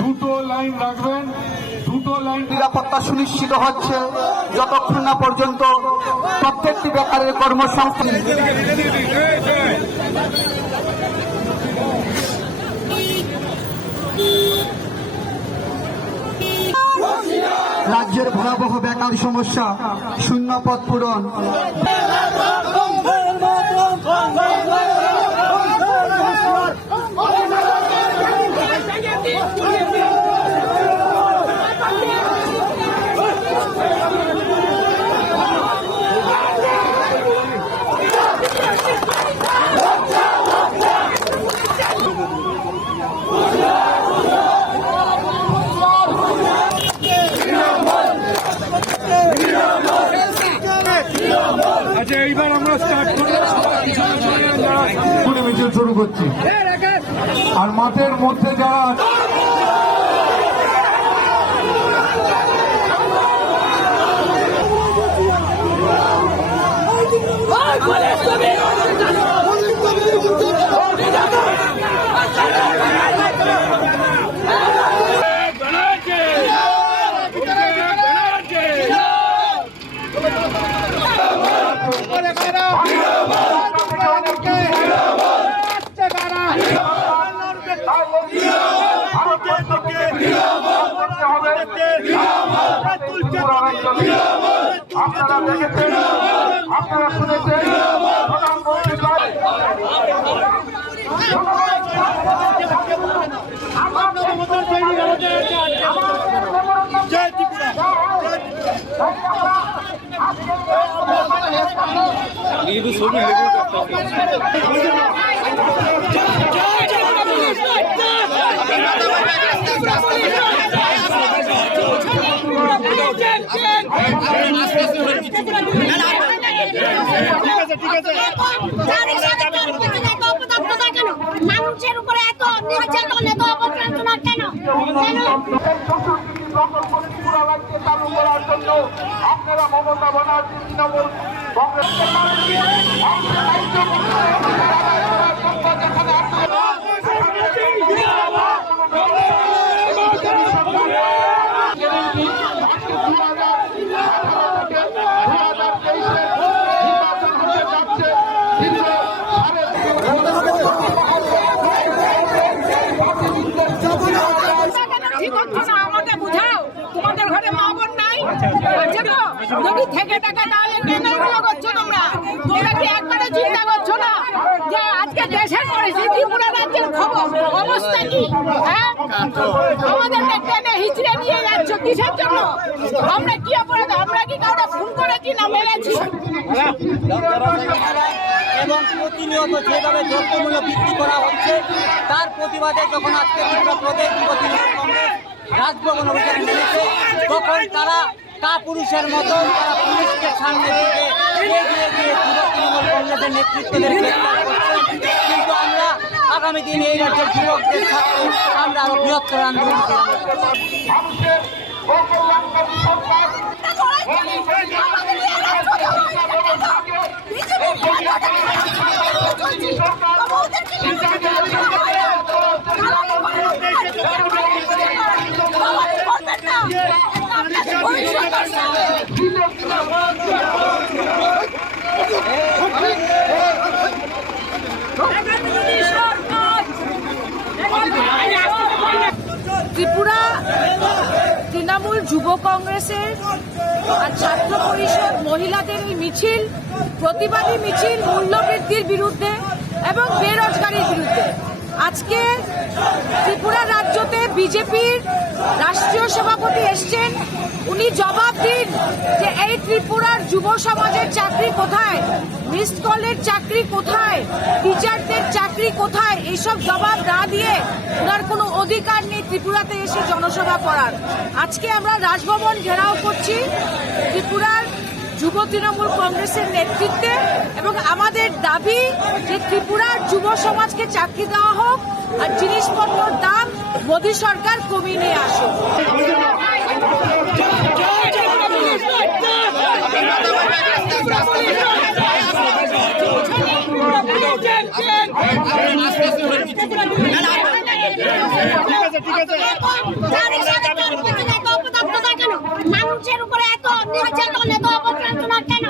দুটো লাইন রাখবেন, দুটো লাইন। নিরাপত্তা সুনিশ্চিত হচ্ছে যতক্ষণ না পর্যন্ত প্রত্যেকটি বেকারের কর্মসংস্থান। রাজ্যের ভয়াবহ বেকার সমস্যা, শূন্য পদ পূরণ। আচ্ছা, এইবার আমরা স্টার্ট করে মিছিল শুরু করছি। আর মাঠের মধ্যে যারা আপনারা দেখেছেন, আপনারা শুনেছেন, মানুষের উপরে এত নির্যাতন, এত অবমাননা কেন? চালু করার জন্য আপনারা মমতা ব্যানার্জি তৃণমূল কংগ্রেসকে আমাকে বুঝাও, তোমাদের ঘরে মা বোন নাই? যদি থেকে টাকা তাহলে কেন এগুলো করছো তোমরা? তোমরা কি একবারে চিন্তা করছো না যে আজকে দেশের পরিস্থিতি, ত্রিপুরা রাজ্যের খবর অবস্থা কি? হ্যাঁ, আমাদেরকে টেনে হিচড়ে নিয়ে যাচ্ছ কিসের জন্য? আমরা কি অপরাধ? আমরা কি কাউকে ফোন করেছি না মেরেছি? এবং প্রতিনিয়ত যেভাবে দ্রব্যমূল্য বৃদ্ধি করা হচ্ছে তার প্রতিবাদে যখন আজকে প্রদেশ যুব তৃণমূল কংগ্রেস রাজভবন অভিযান নেমেছে, তখন তারা কাপুরুষের মতো তারা পুলিশকে সামনে থেকে এগিয়ে গিয়ে যুব তৃণমূল কংগ্রেসের নেতৃত্বদের গ্রেফতার করছেন। কিন্তু আমরা আগামী দিনে এই রাজ্যের যুবকদের সাথে আমরা আরো বৃহত্তর আন্দোলন করব। ত্রিপুরা তৃণমূল যুব কংগ্রেসের আর ছাত্র পরিষদ মহিলাদের এই মিছিল, প্রতিবাদী মিছিল মূল্যবৃদ্ধির বিরুদ্ধে এবং বেরোজগারির বিরুদ্ধে। আজকে ত্রিপুরা রাজ্যতে বিজেপির রাষ্ট্রীয় সভাপতি এসছেন, উনি জবাব দিন যে এই ত্রিপুরার যুব সমাজের চাকরি কোথায়, মিসড কলের চাকরি কোথায়, টিচারদের চাকরি কোথায়। এইসব জবাব না দিয়ে ওনার কোনো অধিকার নেই ত্রিপুরাতে এসে জনসভা করার। আজকে আমরা রাজভবন ঘেরাও করছি ত্রিপুরার যুব তৃণমূল কংগ্রেসের নেতৃত্বে, এবং আমাদের দাবি যে ত্রিপুরার যুব সমাজকে চাকরি দেওয়া হোক আর জিনিসপত্রের দাম মোদী সরকার কমিয়ে নিয়ে আসুক। মানুষের উপরে এত নির্যাতন এত অবমাননা কেন?